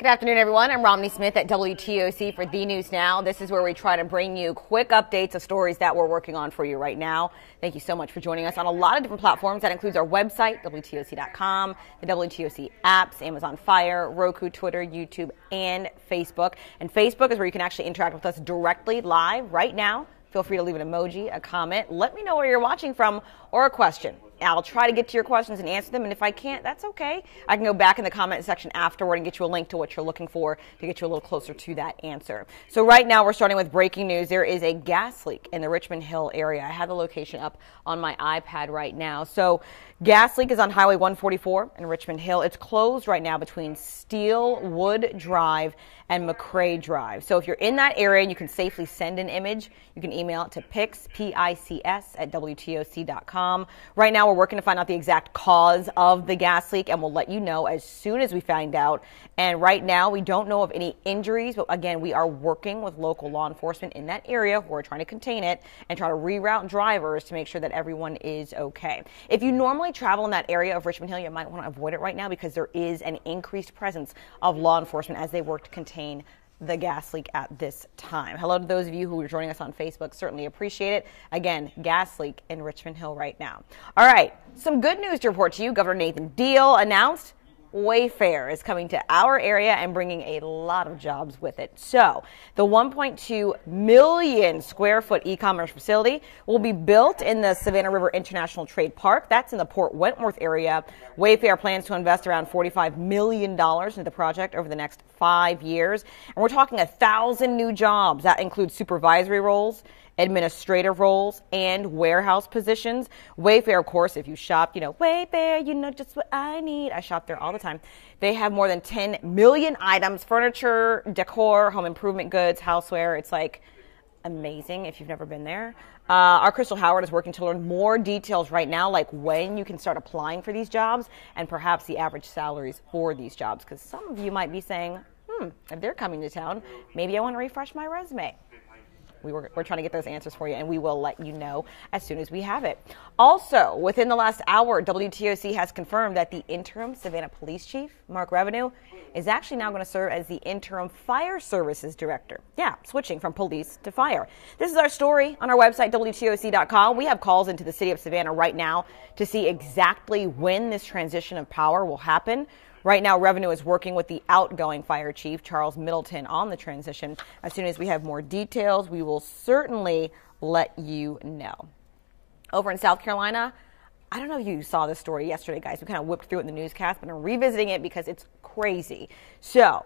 Good afternoon, everyone. I'm Romney Smith at WTOC for The News Now. This is where we try to bring you quick updates of stories that we're working on for you right now. Thank you so much for joining us on a lot of different platforms. That includes our website, WTOC.com, the WTOC apps, Amazon Fire, Roku, Twitter, YouTube, and Facebook. And Facebook is where you can actually interact with us directly live right now. Feel free to leave an emoji, a comment. Let me know where you're watching from or a question. I'll try to get to your questions and answer them, and if I can't, that's okay. I can go back in the comment section afterward and get you a link to what you're looking for to get you a little closer to that answer. So right now we're starting with breaking news. There is a gas leak in the Richmond Hill area. I have the location up on my iPad right now. So gas leak is on Highway 144 in Richmond Hill. It's closed right now between Steelwood Drive and McCrae Drive. So if you're in that area and you can safely send an image, you can email it to pics, P-I-C-S, at WTOC.com. Right now we're working to find out the exact cause of the gas leak, and we'll let you know as soon as we find out. And right now we don't know of any injuries, but again, we are working with local law enforcement in that area who are trying to contain it and try to reroute drivers to make sure that everyone is okay. If you normally travel in that area of Richmond Hill, you might want to avoid it right now because there is an increased presence of law enforcement as they work to contain the gas leak at this time. Hello to those of you who are joining us on Facebook. Certainly appreciate it. Again, gas leak in Richmond Hill right now. All right, some good news to report to you. Governor Nathan Deal announced Wayfair is coming to our area and bringing a lot of jobs with it. So the 1.2 million square foot e-commerce facility will be built in the Savannah River International Trade Park. That's in the Port Wentworth area. Wayfair plans to invest around $45 million into the project over the next 5 years. And we're talking 1,000 new jobs. That includes supervisory roles, administrative roles, and warehouse positions. Wayfair, of course, if you shop, Wayfair, you know just what I need. I shop there all the time. They have more than 10 million items, furniture, decor, home improvement goods, houseware. It's like amazing if you've never been there. Our Crystal Howard is working to learn more details right now, like when you can start applying for these jobs and perhaps the average salaries for these jobs, because some of you might be saying, if they're coming to town, maybe I want to refresh my resume. We're trying to get those answers for you, and we will let you know as soon as we have it. Also, within the last hour, WTOC has confirmed that the interim Savannah Police Chief, Mark Revenue, is actually now going to serve as the interim Fire Services Director. Yeah, switching from police to fire. This is our story on our website, WTOC.com. We have calls into the city of Savannah right now to see exactly when this transition of power will happen. Right now, Revenue is working with the outgoing fire chief, Charles Middleton, on the transition. As soon as we have more details, we will certainly let you know. Over in South Carolina, I don't know if you saw this story yesterday, guys. We kind of whipped through it in the newscast, but I'm revisiting it because it's crazy. So,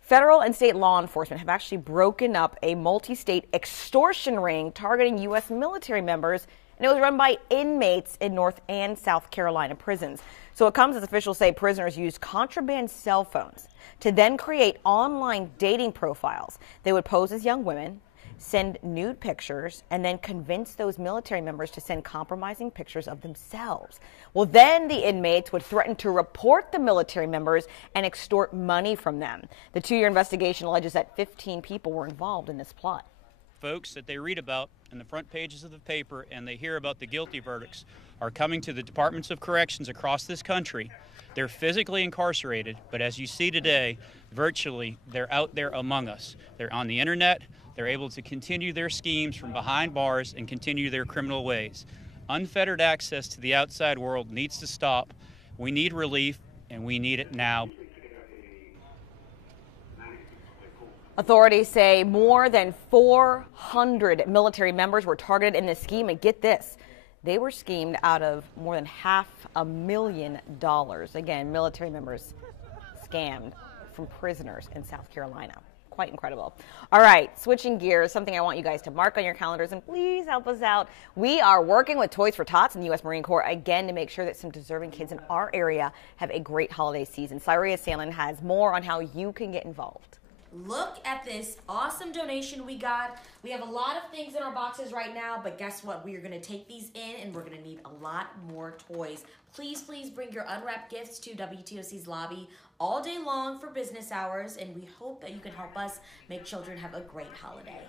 federal and state law enforcement have actually broken up a multi-state extortion ring targeting U.S. military members, and it was run by inmates in North and South Carolina prisons. So it comes as officials say prisoners used contraband cell phones to then create online dating profiles. They would pose as young women, send nude pictures, and then convince those military members to send compromising pictures of themselves. Well, then the inmates would threaten to report the military members and extort money from them. The 2-year investigation alleges that 15 people were involved in this plot. Folks that they read about in the front pages of the paper and they hear about the guilty verdicts are coming to the departments of corrections across this country. They're physically incarcerated, but as you see today, virtually they're out there among us. They're on the internet. They're able to continue their schemes from behind bars and continue their criminal ways. Unfettered access to the outside world needs to stop. We need relief, and we need it now. Authorities say more than 400 military members were targeted in this scheme, and get this, they were schemed out of more than $500,000. Again, military members scammed from prisoners in South Carolina. Quite incredible. All right, switching gears, something I want you guys to mark on your calendars, and please help us out. We are working with Toys for Tots and the U.S. Marine Corps again to make sure that some deserving kids in our area have a great holiday season. Cyria Sandlin has more on how you can get involved. Look at this awesome donation we got. We have a lot of things in our boxes right now, but guess what? We are going to take these in, and we're going to need a lot more toys. Please bring your unwrapped gifts to WTOC's lobby all day long for business hours, and we hope that you can help us make children have a great holiday.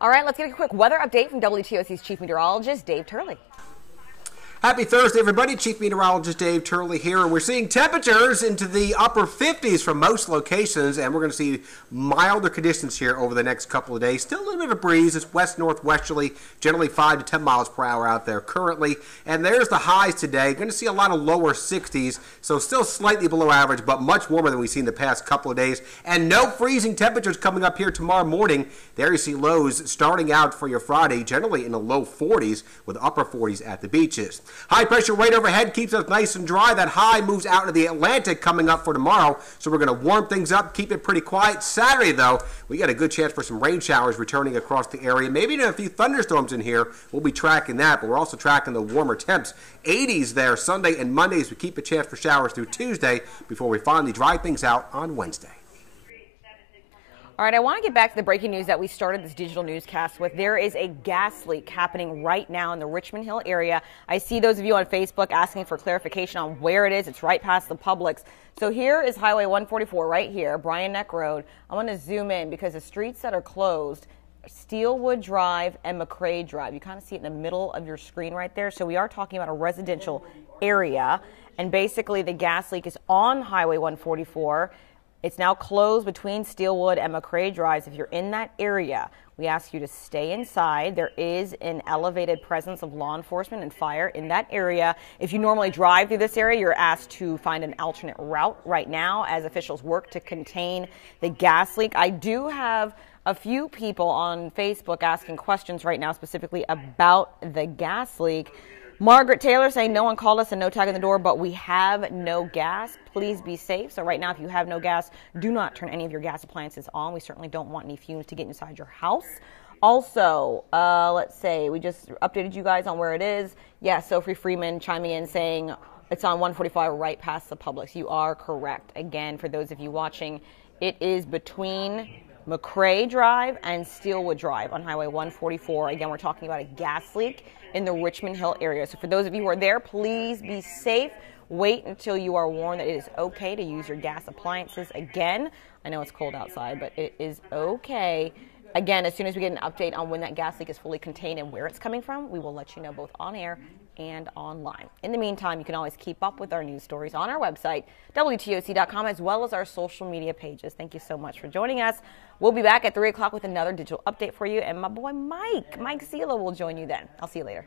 All right, let's get a quick weather update from WTOC's Chief Meteorologist, Dave Turley. Happy Thursday, everybody. Chief Meteorologist Dave Turley here, and we're seeing temperatures into the upper 50s for most locations, and we're going to see milder conditions here over the next couple of days. Still a little bit of a breeze. It's west-northwesterly, generally 5 to 10 miles per hour out there currently. And there's the highs today. Going to see a lot of lower 60s, so still slightly below average, but much warmer than we've seen the past couple of days. And no freezing temperatures coming up here tomorrow morning. There you see lows starting out for your Friday, generally in the low 40s with upper 40s at the beaches. High pressure right overhead keeps us nice and dry. That high moves out into the Atlantic coming up for tomorrow, so we're going to warm things up, keep it pretty quiet. Saturday, though, we got a good chance for some rain showers returning across the area. Maybe even a few thunderstorms in here. We'll be tracking that, but we're also tracking the warmer temps. 80s there Sunday and Monday as we keep a chance for showers through Tuesday before we finally dry things out on Wednesday. All right, I want to get back to the breaking news that we started this digital newscast with. There is a gas leak happening right now in the Richmond Hill area. I see those of you on Facebook asking for clarification on where it is. It's right past the Publix. So here is Highway 144 right here, Bryan Neck Road. I want to zoom in because the streets that are closed, Steelwood Drive and McCrae Drive. You kind of see it in the middle of your screen right there. So we are talking about a residential area, and basically the gas leak is on Highway 144. It's now closed between Steelwood and McCrae Drives. If you're in that area, we ask you to stay inside. There is an elevated presence of law enforcement and fire in that area. If you normally drive through this area, you're asked to find an alternate route right now as officials work to contain the gas leak. I do have a few people on Facebook asking questions right now specifically about the gas leak. Margaret Taylor saying no one called us and no tag in the door, but we have no gas. Please be safe. So right now, if you have no gas, do not turn any of your gas appliances on. We certainly don't want any fumes to get inside your house. Also, let's say we just updated you guys on where it is. Yeah, Sophie Freeman chiming in saying it's on 145 right past the Publix. You are correct. Again, for those of you watching, it is between McCrae Drive and Steelwood Drive on Highway 144. Again, we're talking about a gas leak in the Richmond Hill area. So for those of you who are there, please be safe. Wait until you are warned that it is okay to use your gas appliances again. I know it's cold outside, but it is okay. Again, as soon as we get an update on when that gas leak is fully contained and where it's coming from, we will let you know both on air and online. In the meantime, you can always keep up with our news stories on our website, WTOC.com, as well as our social media pages. Thank you so much for joining us. We'll be back at 3 o'clock with another digital update for you, and my boy Mike Zila will join you then. I'll see you later.